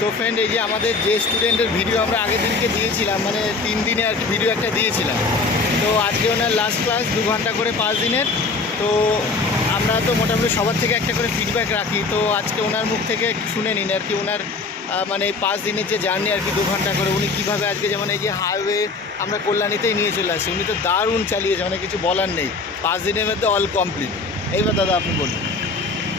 তো ফ্রেন্ড, এই যে আমাদের যে স্টুডেন্টের ভিডিও আমরা আগের দিনকে দিয়েছিলাম, মানে 3 দিনে আর কি ভিডিও একটা দিয়েছিলাম, তো আজকে ওনার লাস্ট ক্লাস 2 ঘন্টা করে 5 দিনের। তো আমরা তো মোটামুটি সবার থেকে একটা করে ফিডব্যাক রাখি, তো আজকে ওনার মুখ থেকে একটু শুনে নিন আর কি ওনার মানে 5 দিনের যে জার্নি আর কি 2 ঘন্টা করে উনি কীভাবে আজকে, যেমন এই যে হাইওয়ে আমরা কল্যাণীতেই নিয়ে চলে আসি, উনি তো দারুণ চালিয়েছে, মানে কিছু বলার নেই। 5 দিনের মধ্যে অল কমপ্লিট। এইবার দাদা আপনি বলুন।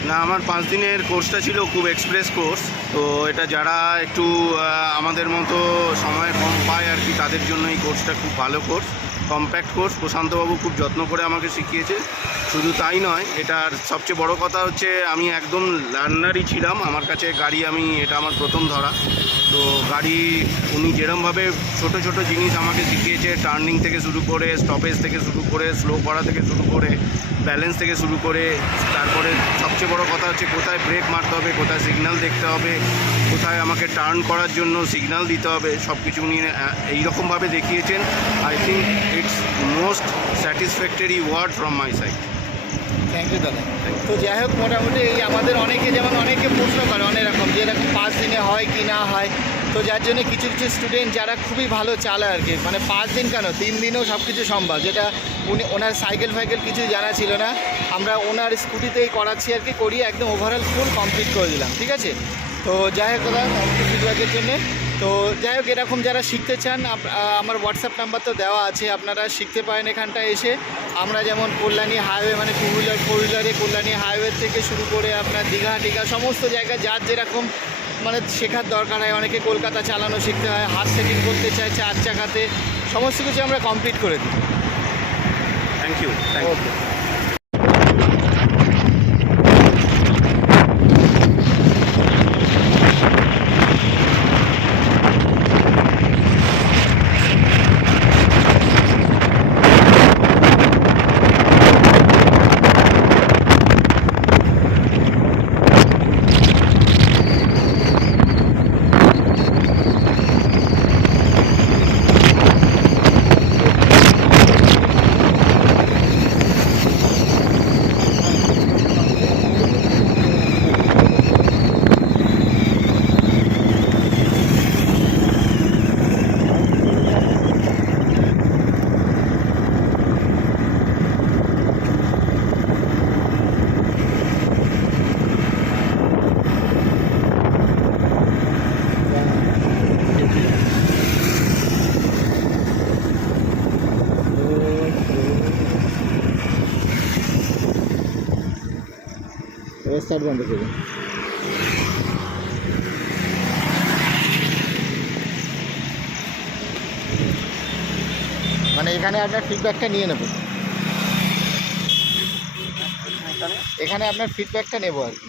না, আমার 5 দিনের কোর্সটা ছিল খুব এক্সপ্রেস কোর্স। তো এটা যারা একটু আমাদের মতো সময় কম পায় আর কি, তাদের জন্য এই কোর্সটা খুব ভালো কোর্স, কম্প্যাক্ট কোর্স। প্রশান্তবাবু খুব যত্ন করে আমাকে শিখিয়েছে। শুধু তাই নয়, এটার সবচেয়ে বড় কথা হচ্ছে আমি একদম লার্নারই ছিলাম। আমার কাছে গাড়ি, এটা আমার প্রথম ধরা। তো গাড়ি উনি যেরমভাবে ছোট ছোট জিনিস আমাকে শিখিয়েছে, টার্নিং থেকে শুরু করে, স্টপেজ থেকে শুরু করে, স্লো করা থেকে শুরু করে, ব্যালেন্স থেকে শুরু করে, তারপরে সবচেয়ে বড় কথা হচ্ছে কোথায় ব্রেক মারতে হবে, কোথায় সিগন্যাল দেখতে হবে, কোথায় আমাকে টার্ন করার জন্য সিগন্যাল দিতে হবে, সব কিছু উনি এইরকমভাবে দেখিয়েছেন। I think it's most satisfactory word from my side. Thank you দাদা। তো যাই হোক, মোটামুটি এই আমাদের অনেকে, যেমন অনেকে প্রশ্ন করে অনেক রকম যে এরকম 5 দিনে হয় কি না হয়। তো যার জন্য কিছু কিছু স্টুডেন্ট যারা খুবই ভালো চালায় আর কি, মানে 5 দিন কেন 3 দিনেও সব কিছু সম্ভব, যেটা ওনার সাইকেল কিছু জানা ছিল না, আমরা ওনার স্কুটিতেই করাচ্ছি আর কি, করিয়ে একদম ওভারঅল ফুল কমপ্লিট করে দিলাম। ঠিক আছে, তো যাই হোক দাদা, থ্যাংক ইউ ফিডব্যাকের জন্যে। তো যাই হোক, এরকম যারা শিখতে চান, আমার হোয়াটসঅ্যাপ নাম্বার তো দেওয়া আছে, আপনারা শিখতে পারেন এখানটায় এসে। আমরা যেমন কল্যাণী হাইওয়ে, মানে 2 হুইলার 4 হুইলারে কল্যাণী হাইওয়ে থেকে শুরু করে আপনার দীঘা সমস্ত জায়গায় যার যেরকম মানে শেখার দরকার হয়, অনেকে কলকাতা চালানো শিখতে হয়, হাত সেটিং করতে চায় 4 চাকাতে, সমস্ত কিছু আমরা কমপ্লিট করে দিই। Thank you. ওকে। স্টার্ট বন্ধ করুন। মানে এখানে আপনার ফিডব্যাকটা নিয়ে নেব, এখানে আপনার ফিডব্যাকটা নেব আর কি।